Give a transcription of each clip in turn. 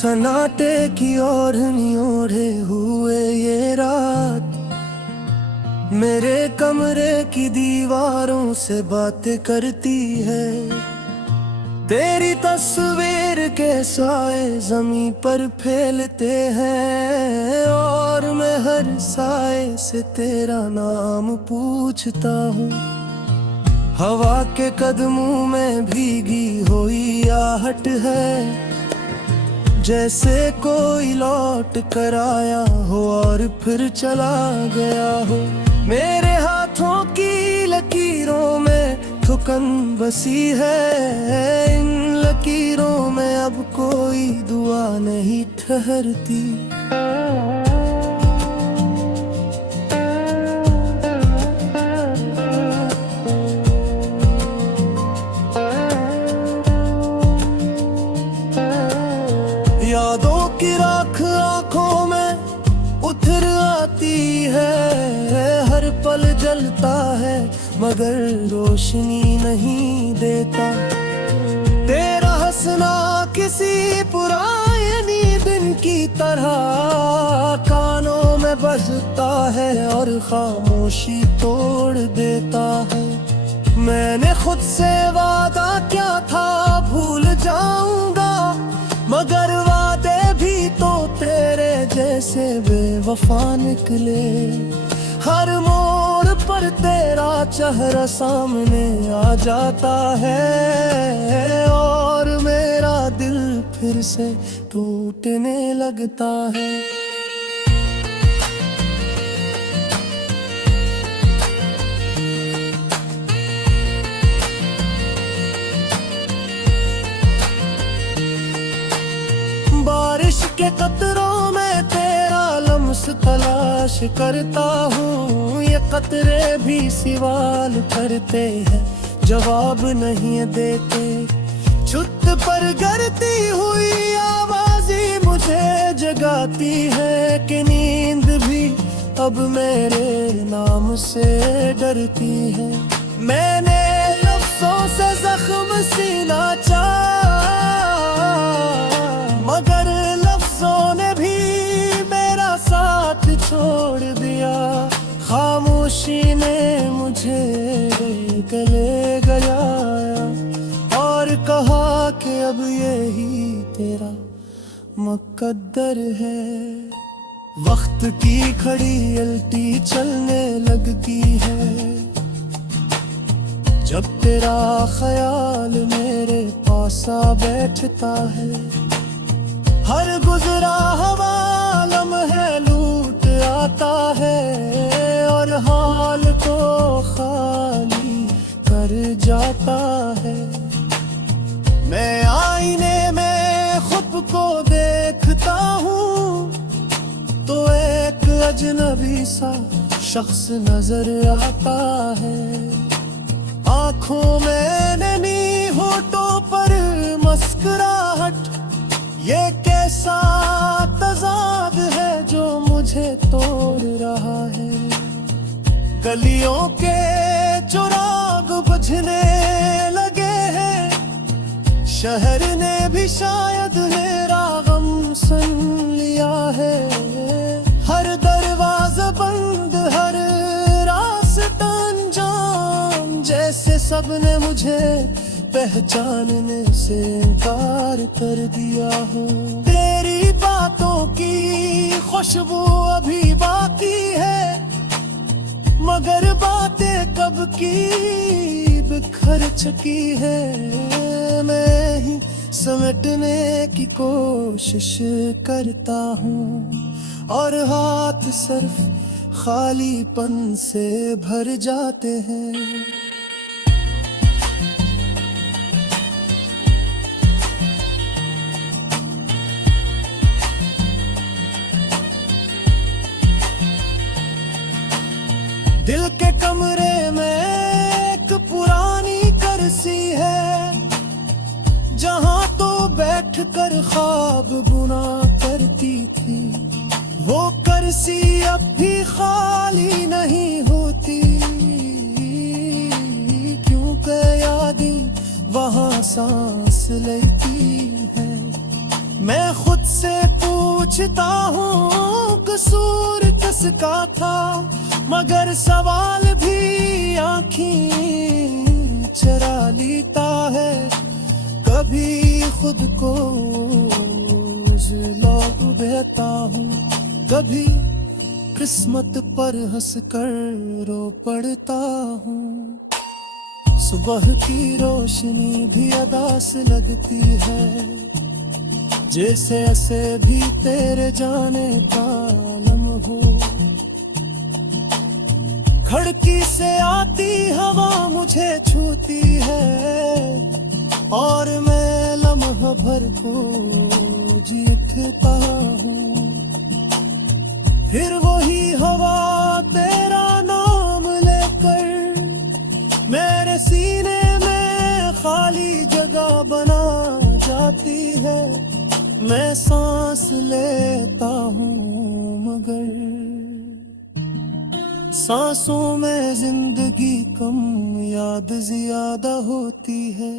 सन्नाटे की ओढ़नी ओढ़े हुए ये रात मेरे कमरे की दीवारों से बातें करती है। तेरी तस्वीर के साए जमीन पर फैलते हैं और मैं हर साए से तेरा नाम पूछता हूँ। हवा के कदमों में भीगी हुई आहट है, जैसे कोई लौट कर आया हो और फिर चला गया हो। मेरे हाथों की लकीरों में थुकन बसी है, इन लकीरों में अब कोई दुआ नहीं ठहरती। यादों की राख आंखों में उतर आती है, हर पल जलता है मगर रोशनी नहीं देता। तेरा हंसना किसी पुरानी दिन की तरह कानों में बजता है और खामोशी तोड़ देता है। मैंने खुद से वादा क्या था भूल जाऊंगा, मगर वादे भी तो तेरे जैसे बेवफा निकले। हर मोड़ पर तेरा चेहरा सामने आ जाता है और मेरा दिल फिर से टूटने लगता है। बारिश के कतरों में तेरा लम्स तलाश करता हूँ। ये कतरे भी सवाल करते हैं, जवाब नहीं देते। छुत पर गिरती हुई आवाज़ें मुझे जगाती है कि नींद भी अब मेरे नाम से डरती है। मैंने लफ्ज़ों से जख्म सीना मगर लफ्जों ने भी मेरा साथ छोड़ दिया। खामोशी ने मुझे गले लगाया और कहा कि अब यही तेरा मुकद्दर है। वक्त की घड़ी उल्टी चलने लगती है, जब तेरा ख्याल मेरे पास आ बैठता है। हर गुजरा हवा लम्हे लूट आता है और हाल को खाली कर जाता है। मैं आईने में खुद को देखता हूँ तो एक अजनबी सा शख्स नजर आता है। आँखों में नैनी होठों पर मुस्कुराहट, ये कैसा तज़ाद है जो मुझे तोड़ रहा है। गलियों के चिराग बुझने लगे हैं, शहर ने भी शायद मेरा गम सुन लिया है। हर दरवाज़ा बंद, हर रास्ता अनजान, जैसे सबने मुझे पहचानने से इनकार कर दिया हो। तेरी बातों की खुशबू अभी बाकी है, मगर बातें कब की बिखर चुकी है। मैं ही समेटने की कोशिश करता हूँ और हाथ सिर्फ खालीपन से भर जाते हैं। दिल के कमरे में एक पुरानी कुर्सी है, जहाँ तो बैठकर ख्वाब बुना करती थी। वो कुर्सी अब भी खाली नहीं होती, क्योंकि यादें वहाँ सांस लेती है। मैं खुद खुद से पूछता हूँ कसूर किसका था, मगर सवाल भी आँखें चरा लेता है। कभी खुद को लौट देता हूँ, कभी किस्मत पर हंसकर रो पड़ता हूँ। सुबह की रोशनी भी अदास लगती है, जैसे ऐसे भी तेरे जाने का आलम हो। खिड़की से आती हवा मुझे छूती है, और मैं लम्हा भर को जीतता हूँ। फिर वही हवा तेरा नाम लेकर मेरे सीने में खाली जगह बना जाती है। मैं सांस लेता हूँ मगर सांसों में जिंदगी कम, याद ज्यादा होती है।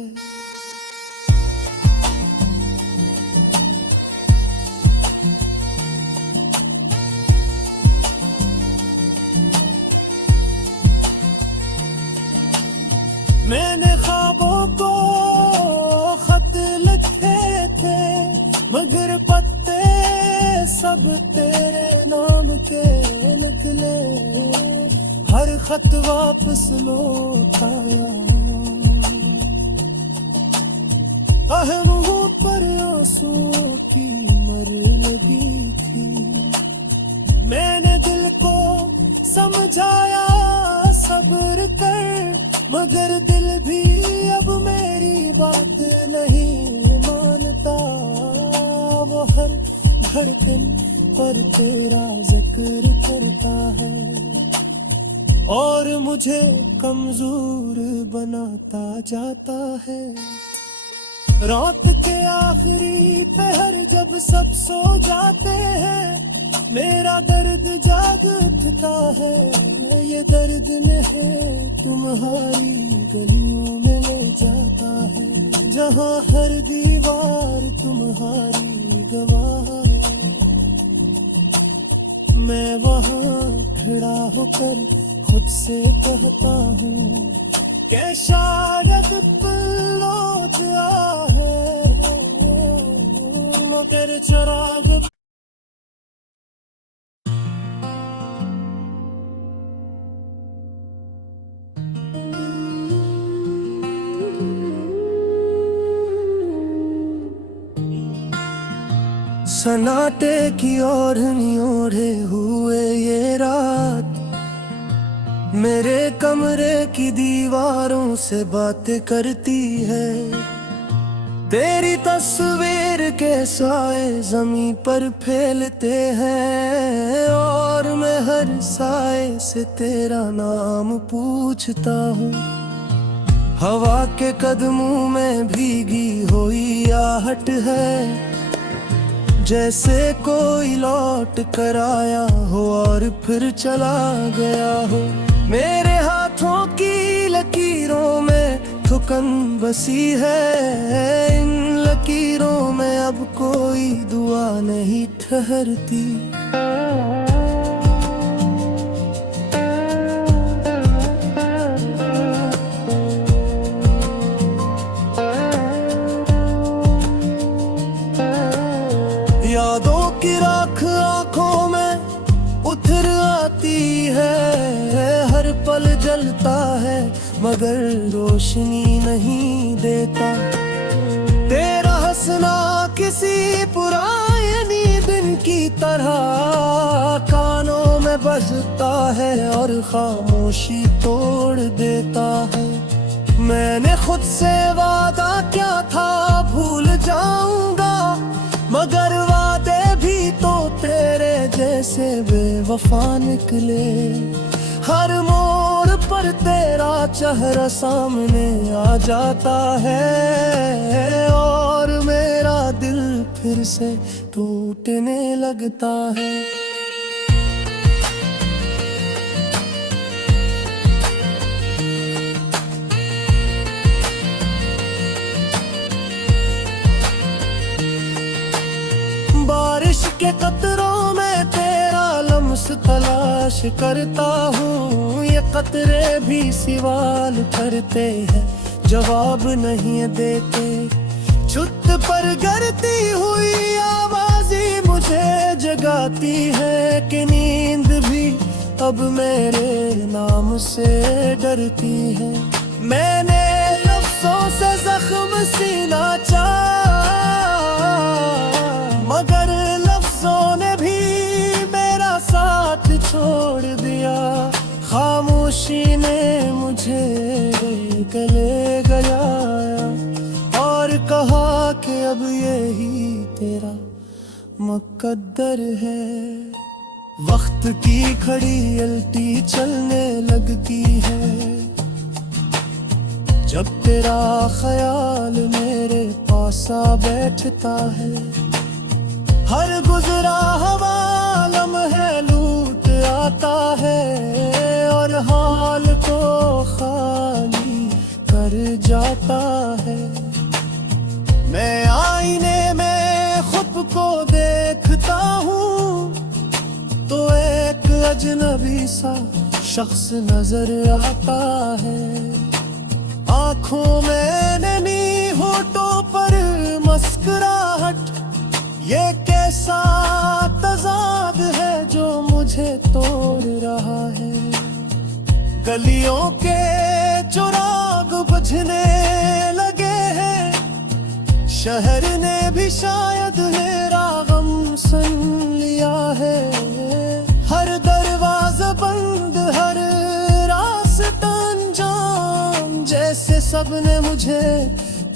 मैंने ख्वाबों को खत लिखे थे, मगर पत्ते सब तेरे नाम के निकले। हर खत वापस लौटाया, मुंह पर आंसुओं की उमर लगी थी। मैंने दिल को समझाया सब्र कर, मगर दिल भी अब मेरी बात नहीं मानता। वो हर धड़कन पर तेरा जिक्र करता है, और मुझे कमजोर बनाता जाता है। रात के आखिरी पहर जब सब सो जाते हैं, मेरा दर्द जाग उठता है। ये दर्द में है तुम्हारी गलियों में ले जाता है, जहाँ हर दीवार तुम्हारी गवाह है। मैं वहाँ खड़ा होकर खुद से कहता हूँ कि शायद लौट आए, मगर चिराग सन्नाटे की ओढ़नी ओढ़े हुए ये रात मेरे कमरे की दीवारों से बातें करती है। तेरी तस्वीर के साए जमीन पर फैलते हैं, और मैं हर साए से तेरा नाम पूछता हूँ। हवा के कदमों में भीगी हुई आहट है, जैसे कोई लौट कर आया हो और फिर चला गया हो। मेरे हाथों की लकीरों में थुकन बसी है, इन लकीरों में अब कोई दुआ नहीं ठहरती। यादों की राख आंखों में उतर आती है, हर पल जलता है मगर रोशनी नहीं देता। तेरा हंसना किसी पुरानी दिन की तरह कानों में बजता है और खामोशी तोड़ देता है। मैंने खुद से वादा क्या था भूल जाऊंगा, मगर वादे भी तो तेरे जैसे बेवफा निकले। हर मोड़ पर तेरा चेहरा सामने आ जाता है, और मेरा दिल फिर से टूटने लगता है। के कतरों में तेरा लम्स तलाश करता हूँ। ये कतरे भी सवाल करते हैं, जवाब नहीं देते। छुत पर गिरती हुई आवाज़ें मुझे जगाती है कि नींद भी अब मेरे नाम से डरती है। मैंने लफ्ज़ों से जख्म सीना चाहा, मगर लफ्ज़ों ने भी मेरा साथ छोड़ दिया। खामोशी ने मुझे गले लगाया और कहा कि अब यही तेरा मुकद्दर है। वक्त की घड़ी उल्टी चलने लगती है जब तेरा ख्याल मेरे पास आ बैठता है। हर गुजरा हवा लम्हे लूट आता है और हाल को खाली कर जाता है। मैं आईने में खुद को देखता हूँ तो एक अजनबी सा शख्स नजर आता है। आँखों में नमी, होठों पर मुस्कुराहट, ये कैसा तज़ाद है जो मुझे तोड़ रहा है। गलियों के चिराग बुझने लगे हैं, शहर ने भी शायद मेरा गम सुन लिया है। हर दरवाज़ा बंद, हर रास्ता अनजान, जैसे सबने मुझे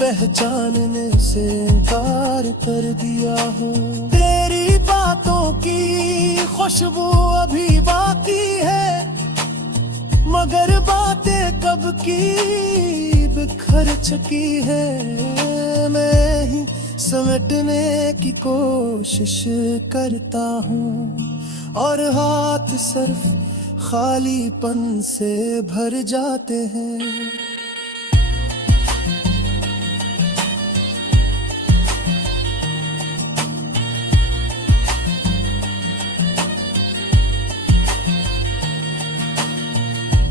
पहचानने से इनकार कर दिया हो। तेरी बातों की खुशबू अभी बाकी है, मगर बातें कब की बिखर चुकी है। मैं ही समेटने की कोशिश करता हूँ और हाथ सिर्फ खालीपन से भर जाते हैं।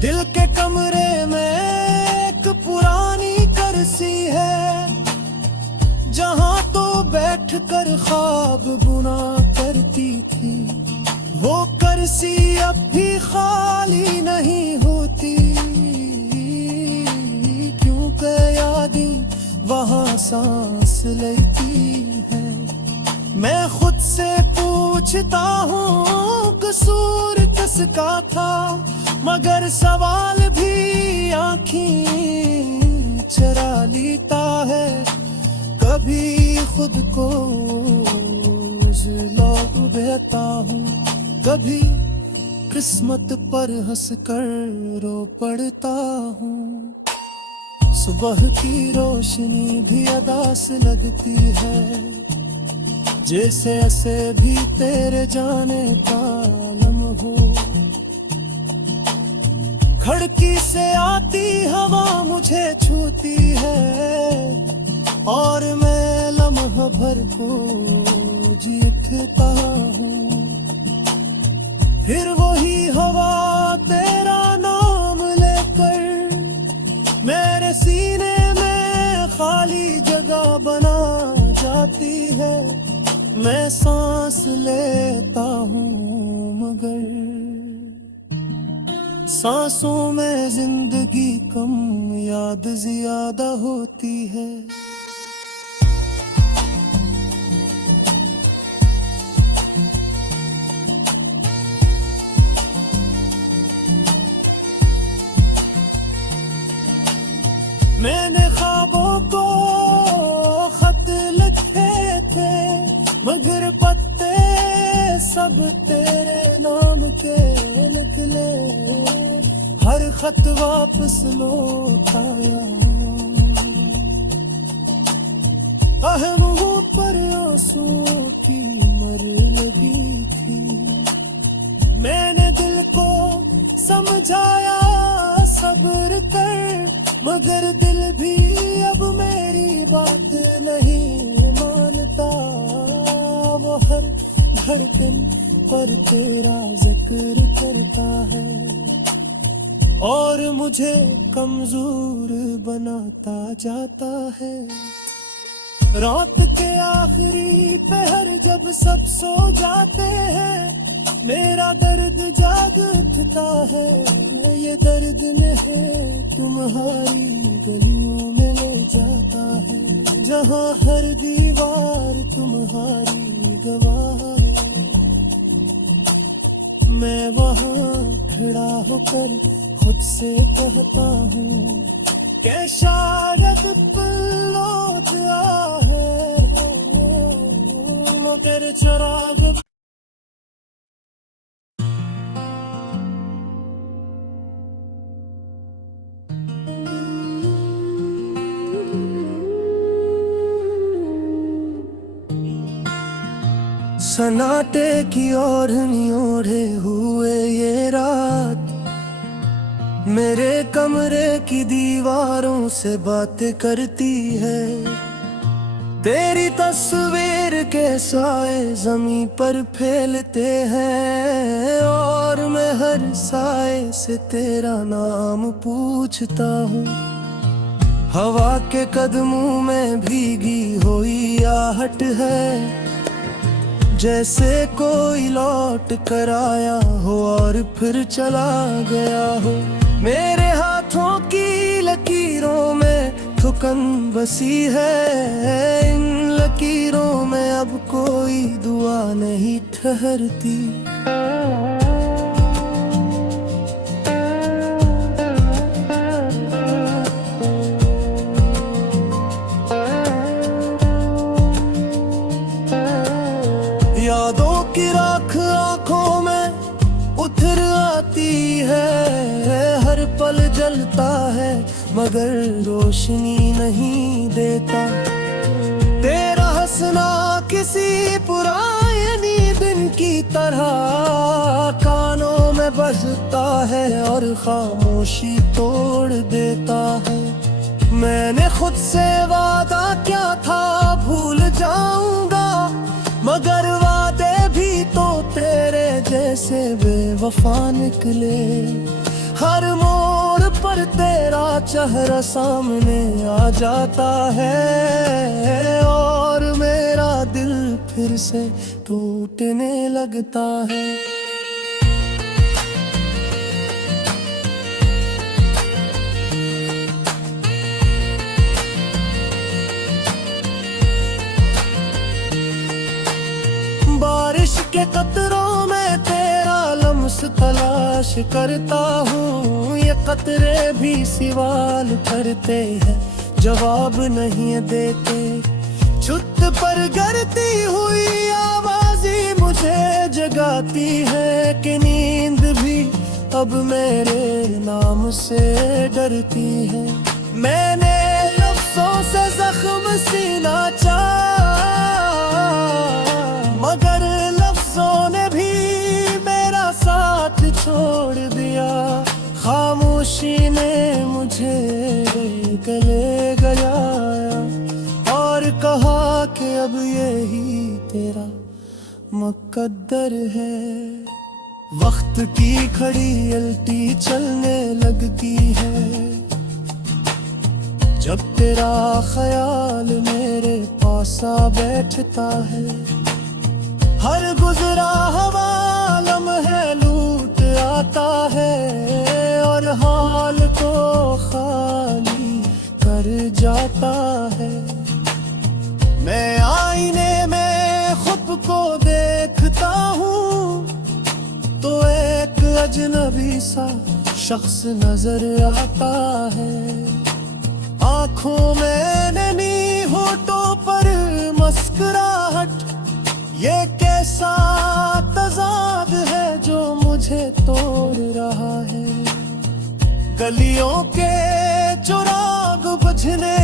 दिल के कमरे में एक पुरानी कुर्सी है, जहाँ तो बैठकर ख्वाब बुना करती थी। वो कुर्सी अब भी खाली नहीं होती, क्योंकि यादें वहाँ सांस लेती है। मैं खुद से पूछता हूँ कसूर किसका था, मगर सवाल भी आँखें चरा लेता है। कभी खुद को लौट देता हूँ, कभी किस्मत पर हंसकर रो पड़ता हूँ। सुबह की रोशनी भी अदास लगती है, जैसे ऐसे भी तेरे जाने का आलम हो। खिड़की से आती हवा मुझे छूती है और मैं लम्हा भर को जीतता हूँ। फिर वही हवा तेरा नाम लेकर मेरे सीने में खाली जगह बना जाती है। मैं सांस लेता हूँ मगर सांसों में जिंदगी कम, याद ज्यादा होती है। मैंने ख्वाबों को खत लिखे थे, मगर पत्ते सब तेरे नाम के निकले। हर खत वापस लौटाया, मुंह पर आंसुओं की मर लगी थी। मैंने दिल को समझाया सब्र कर, मगर दिल भी अब मेरी बात नहीं मानता। वो हर धड़कन पर तेरा जिक्र करता है और मुझे कमजोर बनाता जाता है। रात के आखिरी पहर जब सब सो जाते हैं, मेरा दर्द जाग उठता है। ये दर्द में तुम्हारी गलियों में ले जाता है, जहाँ हर दीवार तुम्हारी गवाह है। मैं वहाँ खड़ा होकर खुद से कहता हूँ कि शायद पलट है मगर चिराग। सन्नाटे की ओढ़नी ओढ़े हुए ये रात मेरे कमरे की दीवारों से बातें करती है। तेरी तस्वीर के साए जमीन पर फैलते हैं और मैं हर साए से तेरा नाम पूछता हूँ। हवा के कदमों में भीगी हुई आहट है, जैसे कोई लौट कर आया हो और फिर चला गया हो। मेरे हाथों की लकीरों में थुकन बसी है, इन लकीरों में अब कोई दुआ नहीं ठहरती। यादों की राख आंखों में उतर आती है, हर पल जलता है मगर रोशनी नहीं देता। तेरा हंसना किसी पुरानी दिन की तरह कानों में बजता है और खामोशी तोड़ देता है। मैंने खुद से वादा क्या था भूल जाऊंगा, मगर वादे भी तो तेरे जैसे बेवफा निकले। हर मोड़ पर तेरा चेहरा सामने आ जाता है और मेरा दिल फिर से टूटने लगता है। बारिश के कतरों में तेरा लम्स तलाश करता हूँ। ये कतरे भी सवाल करते हैं, जवाब नहीं देते। छुत पर गिरती हुई आवाज़ें मुझे जगाती है कि नींद भी अब मेरे नाम से डरती है। मैंने लफ्ज़ों से जख्म सीना मगर लफ्जों ने भी मेरा साथ छोड़ दिया। खामोशी ने मुझे गले लगाया और कहा कि अब यही तेरा मुकद्दर है। वक्त की घड़ी उल्टी चलने लगती है, जब तेरा ख्याल मेरे पास आ बैठता है। हर गुजरा हवा लम्हे लूट आता है और हाल को खाली कर जाता है। मैं आईने में खुद को देखता हूँ तो एक अजनबी सा शख्स नजर आता है। आँखों में नमी होठों पर मुस्कुराहट, ये कैसा तज़ाद है जो मुझे तोड़ रहा है। गलियों के चिराग बुझने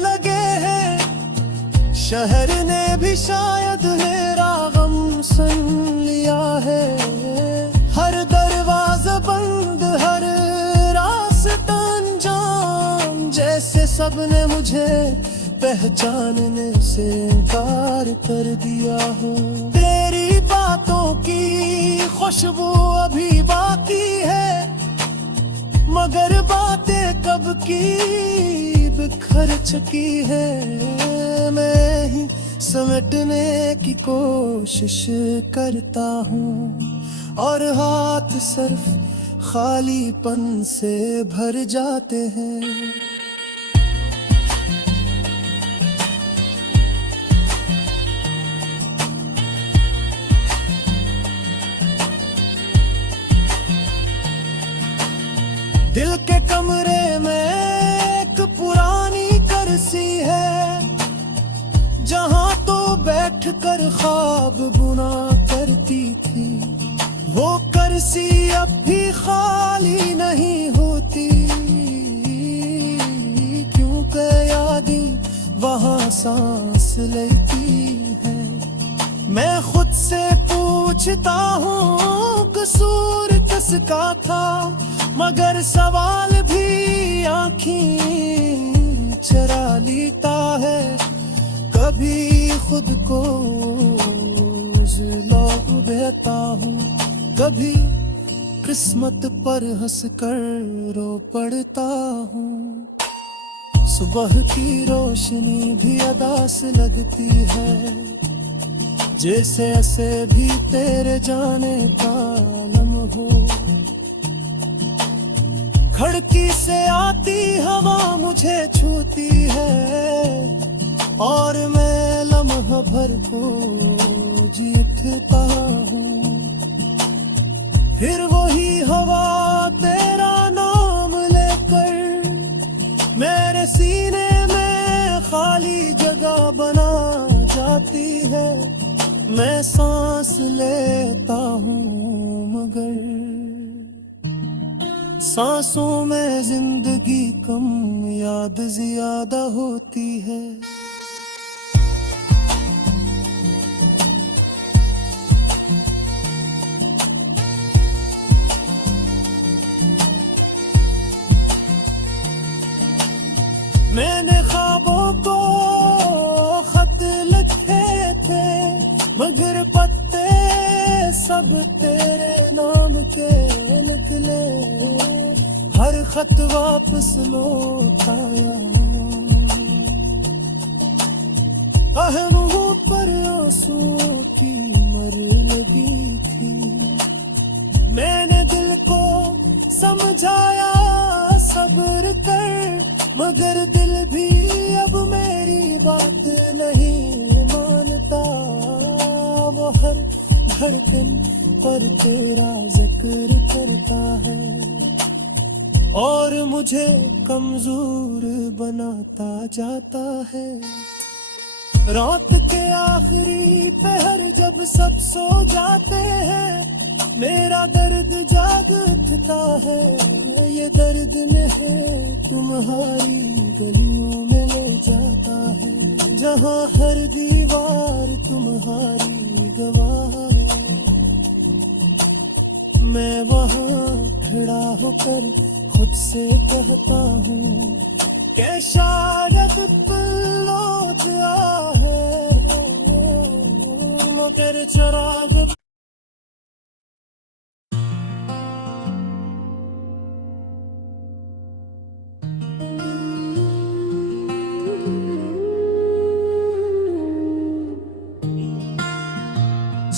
लगे हैं, शहर ने भी शायद मेरा गम सुन लिया है। हर दरवाजा बंद, हर रास्ता अनजान, जैसे सबने मुझे पहचानने से इनकार कर दिया हो। तेरी खुशबू अभी बाकी है, मगर बातें कब की बिखर चुकी है। मैं ही समेटने की कोशिश करता हूँ और हाथ सिर्फ खालीपन से भर जाते हैं। दिल के कमरे में एक पुरानी कुर्सी है, जहां तो बैठकर ख्वाब बुना करती थी। वो कुर्सी अब भी खाली नहीं होती, क्योंकि यादें वहां सांस लेती है। मैं खुद से पूछता हूँ कसूर किसका था, मगर सवाल भी आँखें चरा लेता है। कभी खुद को लौट देता हूँ, कभी किस्मत पर हंसकर रो पड़ता हूँ। सुबह की रोशनी भी अदास लगती है, जैसे ऐसे भी तेरे जाने का लम हो। खिड़की से आती हवा मुझे छूती है और मैं लम्हा भर को जीतता हूँ। फिर वही हवा तेरा नाम लेकर मेरे सीने में खाली जगह बना जाती है। मैं सांस लेता हूँ मगर सांसों में जिंदगी कम, याद ज्यादा होती है। मैंने ख्वाबों को खत लिखे थे, मगर पत्ते सब तेरे नाम के निकले। हर खत वापस लौट आया, मुंह पर आंसुओं की मर लगी थी। मैंने दिल को समझाया सब्र कर, मगर दिल भी अब मेरी बात नहीं मानता। वो हर धड़कन पर तेरा जिक्र करता है और मुझे कमजोर बनाता जाता है। रात के आखिरी पहर जब सब सो जाते हैं, मेरा दर्द जाग उठता है। ये दर्द नहीं तुम्हारी गलियों में ले जाता है, जहाँ हर दीवार तुम्हारी गवाह है। मैं वहाँ खड़ा होकर खुद से कहता हूँ कि शायद लौट आए, मगर चिराग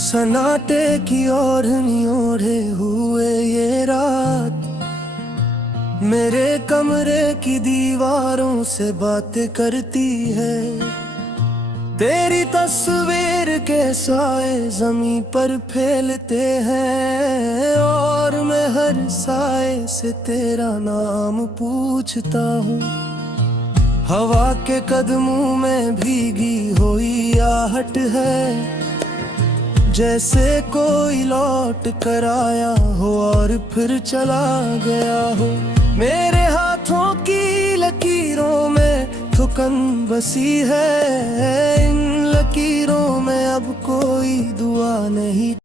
सन्नाटे की ओढ़नी ओढ़े हुए ये रात मेरे कमरे की दीवारों से बातें करती है। तेरी तस्वीर के साए जमीन पर फैलते हैं और मैं हर साए से तेरा नाम पूछता हूँ। हवा के कदमों में भीगी हुई आहट है, जैसे कोई लौट कर आया हो और फिर चला गया हो। मेरे हाथों की लकीरों में थुकन बसी है, इन लकीरों में अब कोई दुआ नहीं।